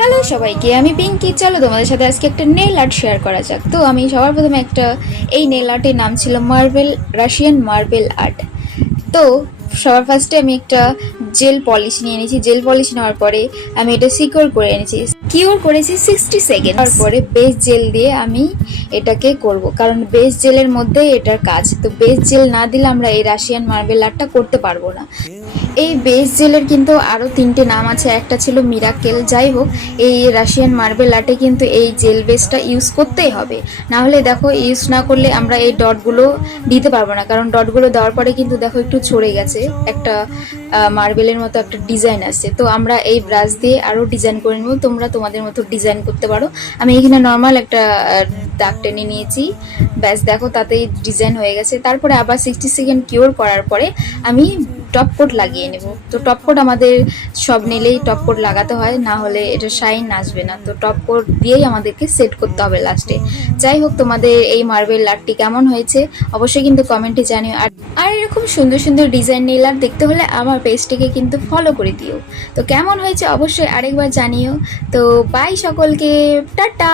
Hello সবাইকে, আমি পিঙ্কি। চলো তোমাদের সাথে আজকে একটা নেল আর্ট শেয়ার করা যাক। তো আমি সবার প্রথমে এই নেল আর্টের নাম ছিল মার্বেল, রাশিয়ান মার্বেল আর্ট। তো সবার ফার্স্টে আমি একটা জেল পলিশ নিয়ে নিয়েছি। জেল পলিশ নেওয়ার পরে আমি এটা সিকিউর করে এনেছি, কিউর করেছি 60 সেকেন্ড। তারপরে বেস জেল দিয়ে আমি এটাকে করব, কারণ বেস জেলের মধ্যে এটার কাজ। তো বেস জেল না দিলে আমরা এই রাশিয়ান মার্বেল আর্টটা করতে পারবো না। এই বেস জেলের কিন্তু আরও 3টে নাম আছে, একটা ছিল মিরাকেল। যাই হোক, এই রাশিয়ান মার্বেল আর্টে কিন্তু এই জেল বেসটা ইউজ করতেই হবে, না হলে দেখো ইউজ না করলে আমরা এই ডটগুলো দিতে পারবো না। কারণ ডটগুলো দেওয়ার পরে কিন্তু দেখো একটু ছড়ে গেছে, একটা মার্বেলের মতো একটা ডিজাইন আছে। তো আমরা এই ব্রাশ দিয়ে আরও ডিজাইন করে নেব, তোমরা তোমাদের মতো ডিজাইন করতে পারো। আমি এখানে নর্মাল একটা দাগ টেনে নিয়েছি, ব্যাস দেখো তাতেই ডিজাইন হয়ে গেছে। তারপরে আবার 60 সেকেন্ড কিওর করার পরে আমি টপ কোট লাগিয়ে নেব। তো টপ কোট আমাদের সব নেলেই টপ কোট লাগাতে হয়, না হলে এটা শাইন আসবে না। তো টপ কোট দিয়েই আমাদেরকে সেট করতে হবে লাস্টে। যাই হোক, তোমাদের এই মার্বেল আর্টটি কেমন হয়েছে অবশ্যই কিন্তু কমেন্টে জানিও। আর এরকম সুন্দর সুন্দর ডিজাইন নেল আর্ট দেখতে হলে আমার পেজটিকে কিন্তু ফলো করে দিও। তো কেমন হয়েছে অবশ্যই আরেকবার জানিও। তো বাই সকলকে, টাটা।